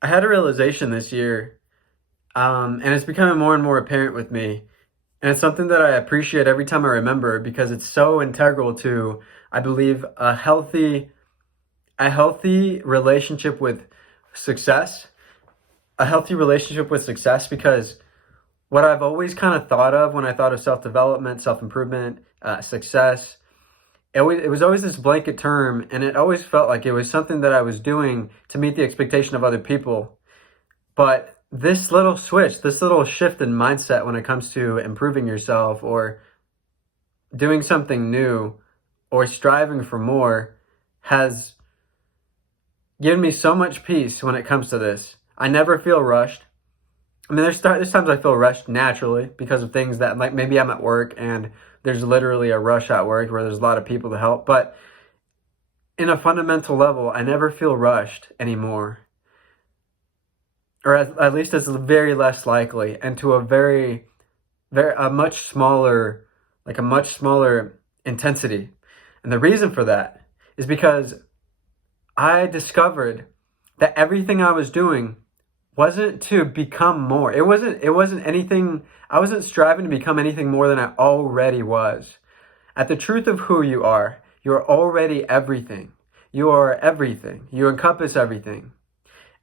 I had a realization this year, and it's becoming more and more apparent with me. And it's something that I appreciate every time I remember because it's so integral to, I believe, a healthy relationship with success. A healthy relationship with success because what I've always kind of thought of when I thought of self-development, self-improvement, success, it was always this blanket term, and it always felt like it was something that I was doing to meet the expectation of other people. But this little switch, this little shift in mindset when it comes to improving yourself or doing something new or striving for more has given me so much peace when it comes to this. I never feel rushed. I mean, there's times I feel rushed naturally because of things that, like, maybe I'm at work and there's literally a rush at work where there's a lot of people to help. But in a fundamental level, I never feel rushed anymore, or at least it's very less likely, and to a a much smaller, like a much smaller intensity. And the reason for that is because I discovered that everything I was doing wasn't to become more. It wasn't anything. I wasn't striving to become anything more than I already was. At the truth of who you are already everything. You are everything. You encompass everything.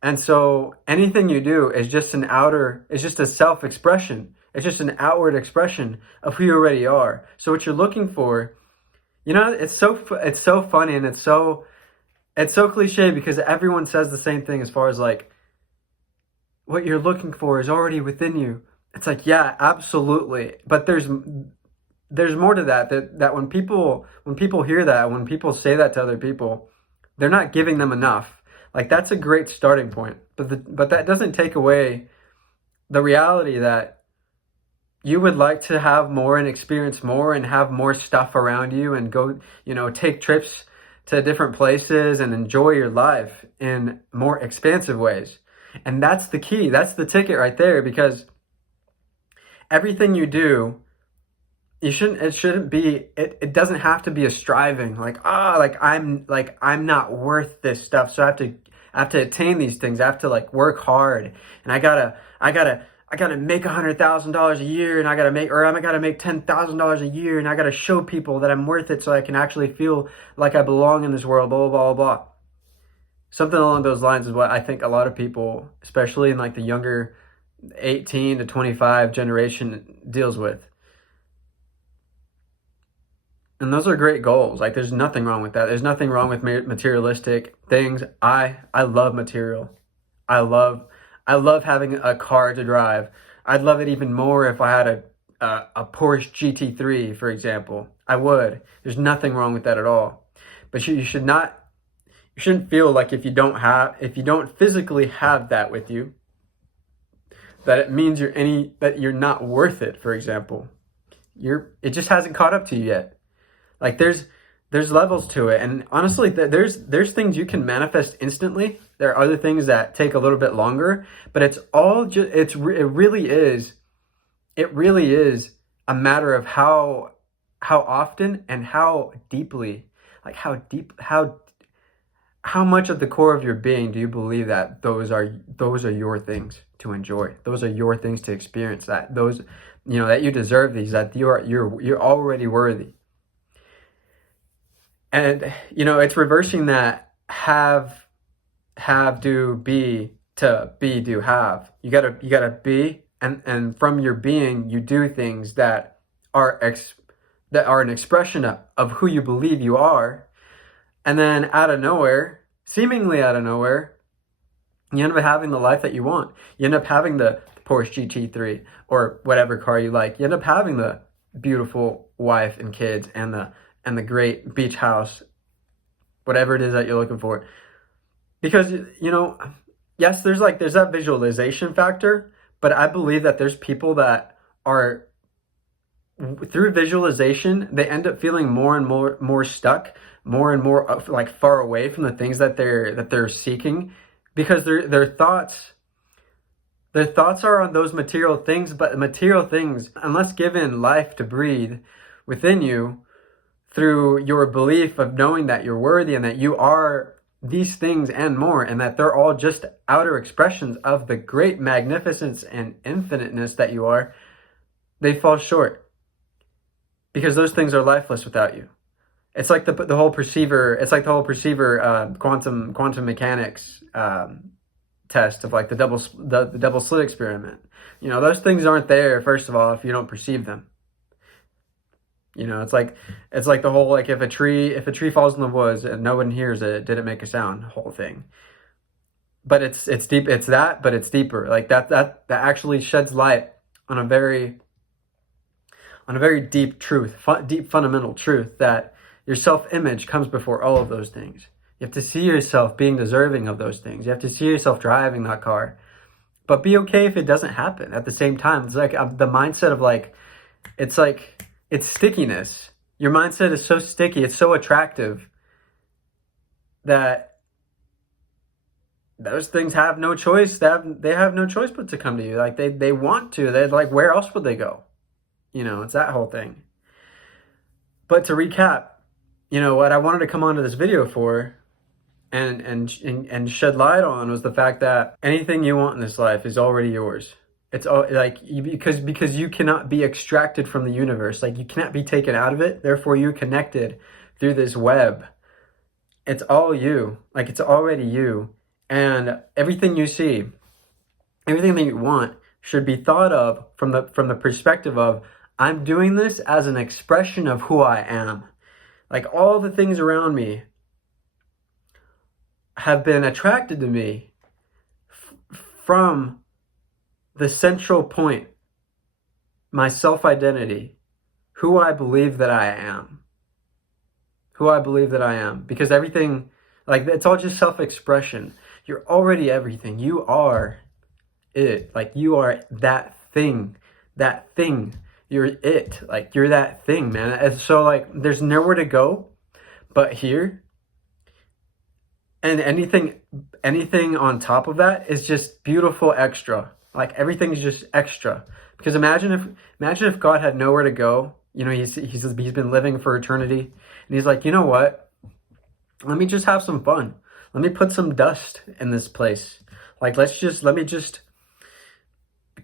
And so anything you do is just a self-expression. It's just an outward expression of who you already are. So what you're looking for, it's so funny, and it's so cliche because everyone says the same thing as far as like what you're looking for is already within you. It's like, yeah, absolutely. But there's more to that when people hear that, when people say that to other people, they're not giving them enough. Like, that's a great starting point, but that doesn't take away the reality that you would like to have more and experience more and have more stuff around you and go, take trips to different places and enjoy your life in more expansive ways. And that's the key. That's the ticket right there, because everything you do, it doesn't have to be a striving, I'm not worth this stuff, so I have to attain these things. I have to, like, work hard, and I gotta make $100,000 a year, and I gotta make $10,000 a year, and I gotta show people that I'm worth it so I can actually feel like I belong in this world, blah, blah, blah, blah. Something along those lines is what I think a lot of people, especially in like the younger 18 to 25 generation, deals with. And those are great goals. Like, there's nothing wrong with that. There's nothing wrong with materialistic things. I love material. I love I love having a car to drive. I'd love it even more if I had a Porsche GT3, for example. I would. There's nothing wrong with that at all. But you should not you shouldn't feel like if you don't physically have that with you, that it means that you're not worth it, for example. It just hasn't caught up to you yet. Like, there's levels to it, and honestly, there's things you can manifest instantly. There are other things that take a little bit longer, but it's all just it really is a matter of how often and how deeply, like how much of the core of your being do you believe that those are your things to enjoy, those are your things to experience, that those, that you deserve these, that you're already worthy. And it's reversing that have do be to be do have. You gotta be, and from your being you do things that are an expression of who you believe you are. And then out of nowhere, seemingly out of nowhere, you end up having the life that you want. You end up having the Porsche GT3 or whatever car you like. You end up having the beautiful wife and kids and the great beach house, whatever it is that you're looking for. Because, yes, there's that visualization factor, but I believe that there's people that are, through visualization, they end up feeling more and more stuck, more and more like far away from the things that they're seeking, because their thoughts are on those material things. But material things, unless given life to breathe within you through your belief of knowing that you're worthy and that you are these things and more, and that they're all just outer expressions of the great magnificence and infiniteness that you are, they fall short because those things are lifeless without you. It's like the whole perceiver. It's like the whole perceiver quantum mechanics test of like the double slit experiment. You know, those things aren't there, first of all, if you don't perceive them. You know, it's like the whole, like, if a tree falls in the woods and no one hears it, did it make a sound? Whole thing. But it's deep. It's that, but it's deeper. Like that actually sheds light on a very deep truth, deep fundamental truth, that your self-image comes before all of those things. You have to see yourself being deserving of those things. You have to see yourself driving that car, but be okay if it doesn't happen at the same time. It's like the mindset of like, it's stickiness. Your mindset is so sticky, it's so attractive that those things have no choice. They have no choice but to come to you. Like they want to. They're like, where else would they go? You know, it's that whole thing. But to recap, you know, what I wanted to come onto this video for and shed light on was the fact that anything you want in this life is already yours. It's all like because you cannot be extracted from the universe. Like, you cannot be taken out of it. Therefore, you're connected through this web. It's all you. Like, it's already you. And everything you see, everything that you want, should be thought of from the perspective of, I'm doing this as an expression of who I am. Like, all the things around me have been attracted to me from the central point, my self-identity, who I believe that I am. Who I believe that I am. Because everything, like, it's all just self-expression. You're already everything. You are it. Like, you are that thing. That thing. You're it. Like, you're that thing, man. And so, like, there's nowhere to go but here. And anything on top of that is just beautiful extra. Like, everything's just extra. Because imagine if God had nowhere to go. You know, he's been living for eternity, and he's like, you know what? Let me just have some fun. Let me put some dust in this place. Like, let me just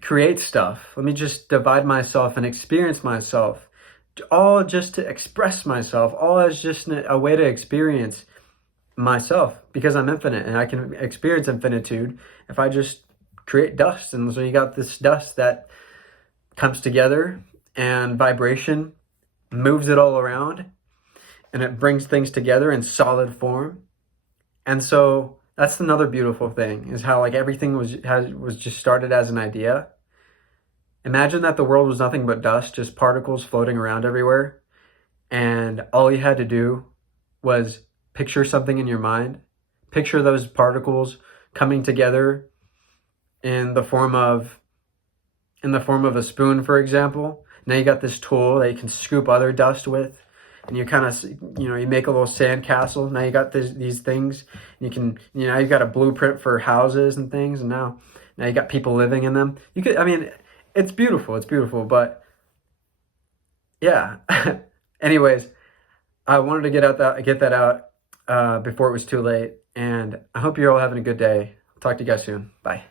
create stuff. Let me just divide myself and experience myself. All just to express myself. All as just a way to experience myself, because I'm infinite and I can experience infinitude if I just create dust. And so you got this dust that comes together, and vibration moves it all around, and it brings things together in solid form. And so that's another beautiful thing, is how, like, everything was just started as an idea. Imagine that the world was nothing but dust, just particles floating around everywhere, and all you had to do was picture something in your mind. Picture those particles coming together in the form of a spoon, for example. Now you got this tool that you can scoop other dust with, and you kind of, you know, you make a little sand castle. Now you got these things. You can, you know, you got a blueprint for houses and things, and now you got people living in them. You could, I mean, it's beautiful, but yeah. Anyways, I wanted to get that out before it was too late, and I hope you're all having a good day. Talk to you guys soon. Bye.